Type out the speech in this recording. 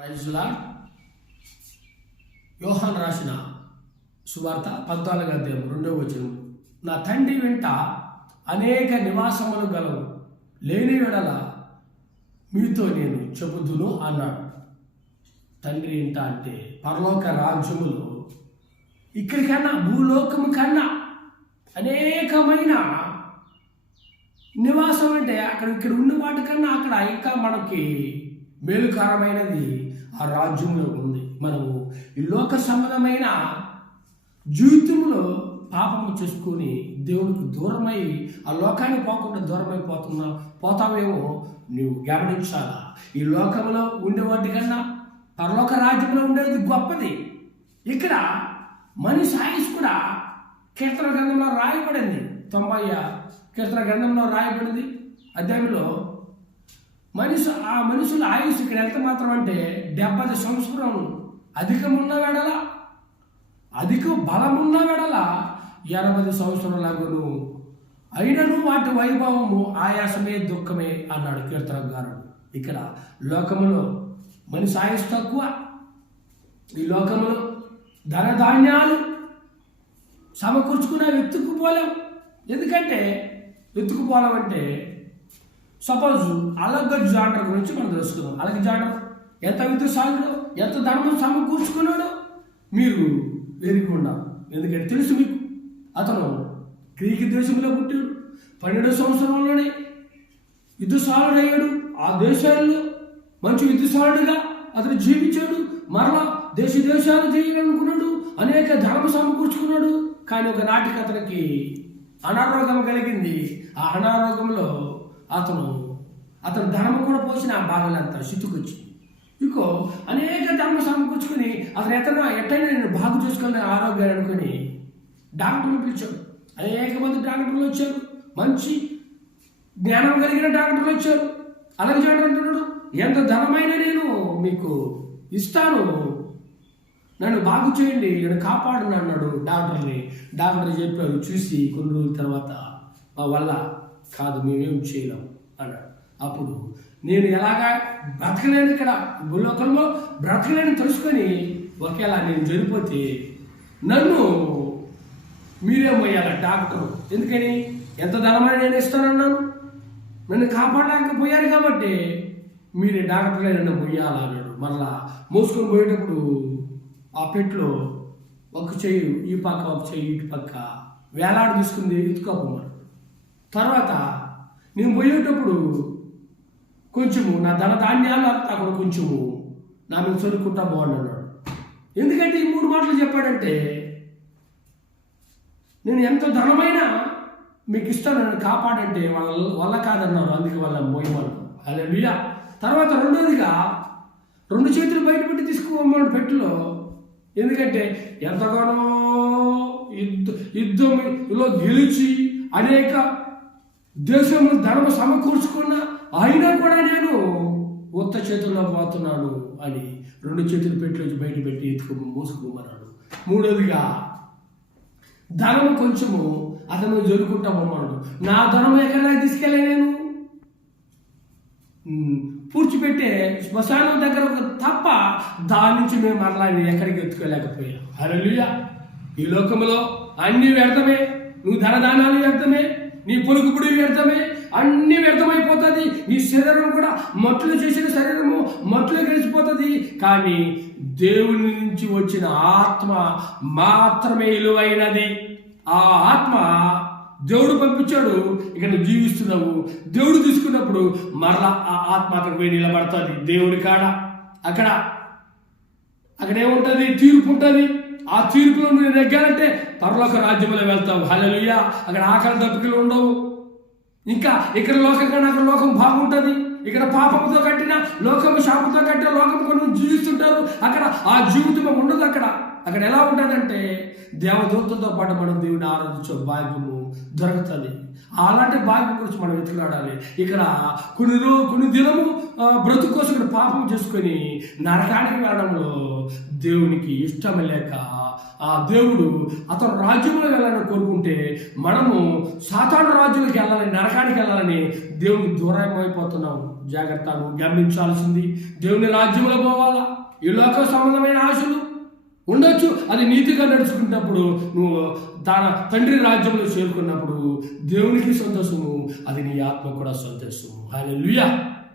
ప్రైజ్లా యోహాను రాసిన సువార్త 14వ అధ్యాయం 2వ వచనం. నా తండ్రి వెంట అనేక నివాసములు గలవు, లేని వెడల మీతో నేను చెబుదును అన్నాడు. తండ్రి వెంట అంటే పరలోక రాజ్యములో ఇక్కడికన్నా భూలోకము కన్నా అనేకమైన నివాసం అంటే ఇక్కడ ఉన్న వాటికన్నా అక్కడ ఇంకా మనకి మేలుకరమైనది ఆ రాజ్యంలో ఉంది. మనము ఈ లోక సంబంధమైన జీవితంలో పాపము చేసుకొని దేవునికి దూరమై ఆ లోకానికి పోకుండా పోతావేమో నువ్వు గమనించాలా. ఈ లోకంలో ఉండే వాటి కన్నా పరలోక రాజ్యంలో ఉండేది గొప్పది. ఇక్కడ మనిషి ఆయుష్ కూడా కీర్తన గ్రంథంలో రాయబడింది. 90వ కీర్తన గ్రంథంలో రాయబడింది అధ్యాయంలో ఆ మనుషుల ఆయుష్ ఇక్కడ ఎంత మాత్రం అంటే 70 సంవత్సరం అధికమున్న వెడల అధిక బలమున్న వెడల 80 సంవత్సరాలగును, అయినను వాటి వైభవము ఆయాసమే దుఃఖమే అన్నాడు కీర్తనకారుడు. ఇక్కడ లోకములో మనిషి ఆయుష్ తక్కువ. ఈ లోకములో ధనధాన్యాలు సమకూర్చుకున్న వెతుక్కుపోలేం. ఎందుకంటే వెతుక్కుపోవడం అంటే సపోజ్ అలెగ్జాండర్ గురించి మనం తెలుసుకుందాం. అలెగ్జాండర్ ఎంత విద్యుసాలుడో ఎంత ధర్మం సమకూర్చుకున్నాడో మీరు వెరిగి ఉండాలి. ఎందుకంటే తెలుసు మీకు, అతను గ్రీకు దేశంలో పుట్టాడు. 12వ సంవత్సరంలోనే యుద్ధశాలుడయ్యాడు. ఆ దేశాల్లో మంచి యుద్ధశాలుడుగా అతను జీవించాడు. మరలా దేశాలు చేయాలనుకున్నాడు. అనేక ధర్మ సమకూర్చుకున్నాడు. కానీ ఒక నాటికి అతనికి అనారోగ్యం కలిగింది. ఆ అనారోగ్యంలో అతను ధర్మం కూడా పోసిన ఆ భాగాలంతా చిత్తుకొచ్చింది. ఇంకో అనేక ధర్మ సమకూర్చుకుని అతను ఎట్టయినా నేను బాగు చేసుకోవాలని ఆరోగ్యాన్ని అనుకుని డాక్టర్లు పిలిచాడు. అనేక మంది డాక్టర్లు వచ్చారు. మంచి జ్ఞానం కలిగిన డాక్టర్లు వచ్చారు. అలెగ్జాండర్ అంటున్నాడు, ఎంత ధనమైనా నేను మీకు ఇస్తాను, నన్ను బాగు చేయండి, నన్ను కాపాడు అన్నాడు డాక్టర్ చెప్పారు. చూసి కొన్ని రోజుల తర్వాత మా వల్ల కాదు, మేమేం చేయలేం అన్నాడు. అప్పుడు నేను ఎలాగా బ్రతకలేను, ఇక్కడ భూలోకంలో బ్రతకలేని తెలుసుకొని ఒకేలా నేను చనిపోతే నన్ను మీరేమోయాల డాక్టర్. ఎందుకని ఎంత ధనమైన నేను ఇస్తానన్నాను, నన్ను కాపాడలేకపోయారు కాబట్టి మీరే డాక్టర్లే నన్ను మొయ్యాలన్నాడు. మరలా మోసుకొని పోయేటప్పుడు ఆ పెట్టులో ఒక చెయ్యి ఈ పక్క ఒక చెయ్యి ఇటు పక్క వేలాడు తీసుకుంది ఎత్తుకోపోమన్నాడు. తర్వాత నేను పోయేటప్పుడు కొంచెము నా ధనధాన్యాలు అంతా కూడా కొంచెము నా మీద చదువుకుంటా బాగున్నాడు. ఎందుకంటే ఈ 3 మాటలు చెప్పాడంటే నేను ఎంత ధనమైనా మీకు ఇస్తాను, నన్ను కాపాడంటే వల్ల కాదన్నారు. అందుకే వాళ్ళ మోయమన్నాడు. హల్లెలూయా. తర్వాత రెండోదిగా 2 చేతులు బయట పెట్టి తీసుకుపోమన్నాడు పెట్టులో. ఎందుకంటే ఎంతగానో యుద్ధంలో గెలిచి అనేక దేశంలో ధర్మ సమకూర్చుకున్న అయినా కూడా నేను ఉత్త చేతుల్లో పోతున్నాను అని 2 చేతులు పెట్టి బయట పెట్టి మోసుకోమన్నాడు. మూడోదిగా ధనము కొంచెము అతను జరుపుకుంటా పోమన్నాడు. నా ధనం ఎక్కడా తీసుకెళ్ళే నేను పూడ్చిపెట్టే శ్మశానం దగ్గర ఒక తప్ప దాని నుంచి మేము మరలా ఎక్కడికి ఎత్తుకోలేకపోయాం. హల్లెలూయా. ఈ లోకంలో అన్ని వ్యర్థమే. నువ్వు ధనదానాలు వ్యర్థమే, నీ పొరుగుపుడి వ్యర్థమే, అన్ని వ్యర్థమైపోతుంది. నీ శరీరం కూడా మట్లు చేసిన శరీరము మట్లో కలిసిపోతుంది. కానీ దేవుని నుంచి వచ్చిన ఆత్మ మాత్రమే విలువైనది. ఆ ఆత్మ దేవుడు పంపించాడు. ఇక నువ్వు జీవిస్తున్నావు. దేవుడు తీసుకున్నప్పుడు మరలా ఆ ఆత్మ అక్కడికి పోయి నిలబడుతుంది దేవుడి కాడ. అక్కడేముంటుంది? తీర్పు ఉంటుంది. ఆ తీర్పులో నువ్వు నెగ్గాలంటే పరలోక రాజ్యంలో వెళ్తావు. హల్లెలూయా. అక్కడ ఆకలి దప్పికలు ఉండవు. ఇంకా ఇక్కడ లోకం కన్నా అక్కడ లోకం బాగుంటుంది. ఇక్కడ పాపంతో కట్టిన లోకం, శాపంతో కట్టిన లోకం కొన్ని జీవిస్తుంటారు. అక్కడ ఆ జీవితం ఉండదు. అక్కడ ఎలా ఉంటుందంటే దేవదూతలతో పాటు మనం దేవుని ఆరాధించే భాగ్యము దొరుకుతుంది. అలాంటి భాగ్యం గురించి మనం వెతుకులాడాలి. ఇక్కడ కొన్ని దినము బ్రతుకు కోసం ఇక్కడ పాపం చేసుకొని నరకానికి వెళ్ళడంలో దేవునికి ఇష్టం లేక ఆ దేవుడు అతను రాజ్యంలో వెళ్ళాలని కోరుకుంటే మనము సాతాను రాజ్యంలోకి వెళ్ళాలని, నరకానికి వెళ్ళాలని దేవునికి దూరం అయిపోతున్నాం. జాగ్రత్త, నువ్వు గమనించాల్సింది దేవుని రాజ్యంలో పోవాలా. ఈ లోక సంబంధమైన ఆశలు ఉండొచ్చు, అది నీతిగా నడుచుకున్నప్పుడు నువ్వు తన తండ్రి రాజ్యంలో చేరుకున్నప్పుడు దేవునికి సంతోషము, అది నీ ఆత్మ కూడా సంతోషము. హల్లెలూయా.